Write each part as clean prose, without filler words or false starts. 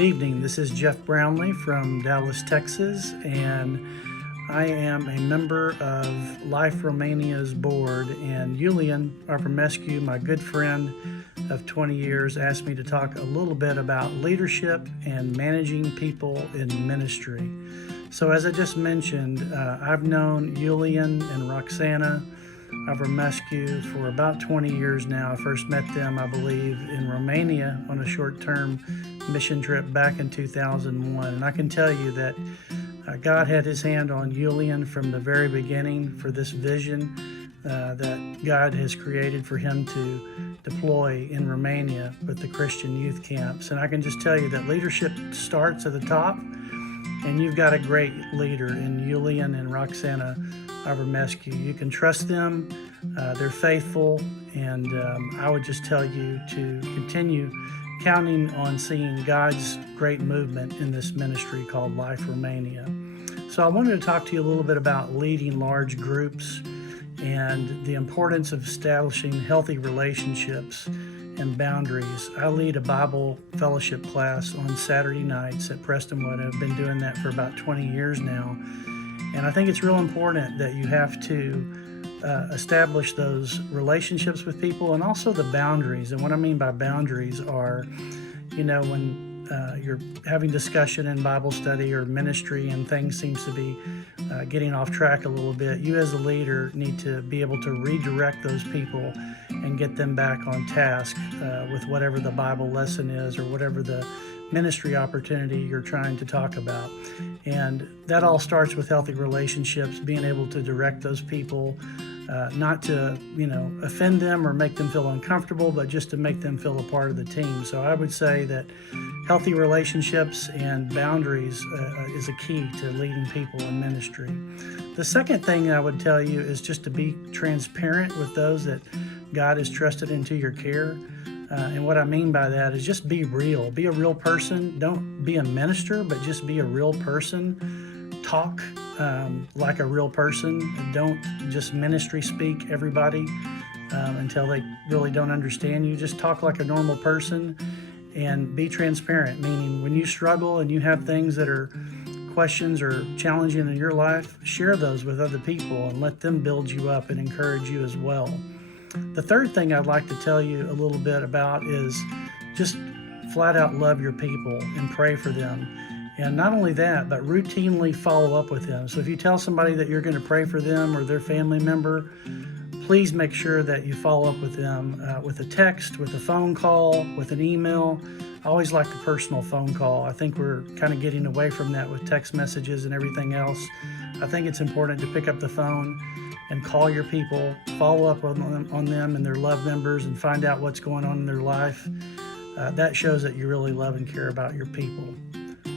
Good evening. This is Jeff Brownlee from Dallas, Texas, and I am a member of Life Romania's board. And Julian Arpamescu, my good friend of 20 years, asked me to talk a little bit about leadership and managing people in ministry. So as I just mentioned, I've known Julian and Roxana Arpamescu for about 20 years now. I first met them, I believe, in Romania on a short-term mission trip back in 2001. And I can tell you that God had his hand on Julian from the very beginning for this vision that God has created for him to deploy in Romania with the Christian youth camps. And I can just tell you that leadership starts at the top, and you've got a great leader in Julian and Roxana Arpamescu. You can trust them. They're faithful, and I would just tell you to continue counting on seeing God's great movement in this ministry called Life Romania. So I wanted to talk to you a little bit about leading large groups and the importance of establishing healthy relationships and boundaries. I lead a Bible fellowship class on Saturday nights at Prestonwood. I've been doing that for about 20 years now. And I think it's real important that you have to establish those relationships with people and also the boundaries. And what I mean by boundaries are, when you're having discussion in Bible study or ministry and things seems to be getting off track a little bit, you as a leader need to be able to redirect those people and get them back on task with whatever the Bible lesson is or whatever the ministry opportunity you're trying to talk about. And that all starts with healthy relationships, being able to direct those people, not to, offend them or make them feel uncomfortable, but just to make them feel a part of the team. So I would say that healthy relationships and boundaries is a key to leading people in ministry. The second thing I would tell you is just to be transparent with those that God has trusted into your care. And what I mean by that is just be real. Be a real person. Don't be a minister, but just be a real person. Talk like a real person. Don't just ministry speak everybody until they really don't understand you. Just talk like a normal person and be transparent, meaning when you struggle and you have things that are questions or challenging in your life, share those with other people and let them build you up and encourage you as well. The third thing I'd like to tell you a little bit about is just flat out love your people and pray for them. And not only that, but routinely follow up with them. So if you tell somebody that you're going to pray for them or their family member, please make sure that you follow up with them with a text, with a phone call, with an email. I always like the personal phone call. I think we're kind of getting away from that with text messages and everything else. I think it's important to pick up the phone and call your people, follow up on them and their loved members and find out what's going on in their life. That shows that you really love and care about your people.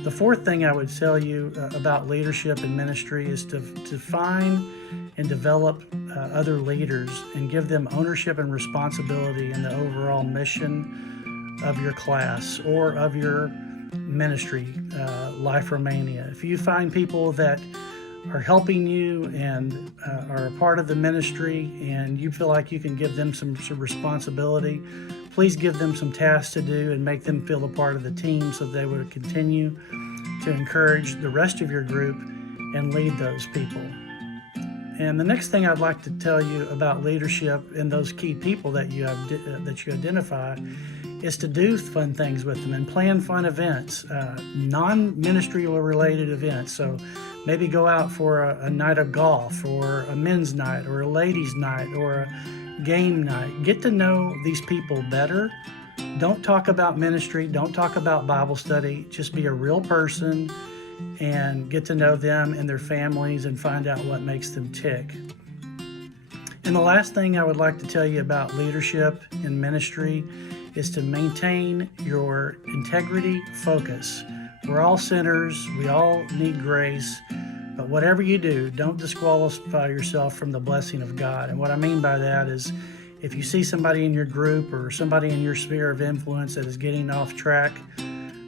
The fourth thing I would tell you about leadership and ministry is to find and develop other leaders and give them ownership and responsibility in the overall mission of your class or of your ministry, Life Romania. If you find people that are helping you and are a part of the ministry and you feel like you can give them some responsibility, please give them some tasks to do and make them feel a part of the team so they would continue to encourage the rest of your group and lead those people. And the next thing I'd like to tell you about leadership and those key people that you identify is to do fun things with them and plan fun events, non-ministry related events. So maybe go out for a night of golf or a men's night or a ladies' night or a game night. Get to know these people better. Don't talk about ministry. Don't talk about Bible study. Just be a real person and get to know them and their families and find out what makes them tick. And the last thing I would like to tell you about leadership in ministry is to maintain your integrity focus. We're all sinners. We all need grace. But whatever you do, don't disqualify yourself from the blessing of God. And what I mean by that is if you see somebody in your group or somebody in your sphere of influence that is getting off track,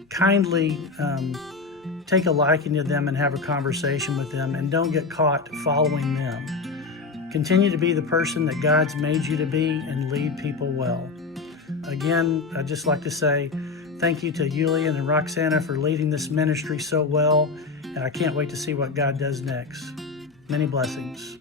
kindly take a liking to them and have a conversation with them and don't get caught following them. Continue to be the person that God's made you to be and lead people well. Again, I'd just like to say, Thank you to Julian and Roxana for leading this ministry so well, and I can't wait to see what God does next. Many blessings.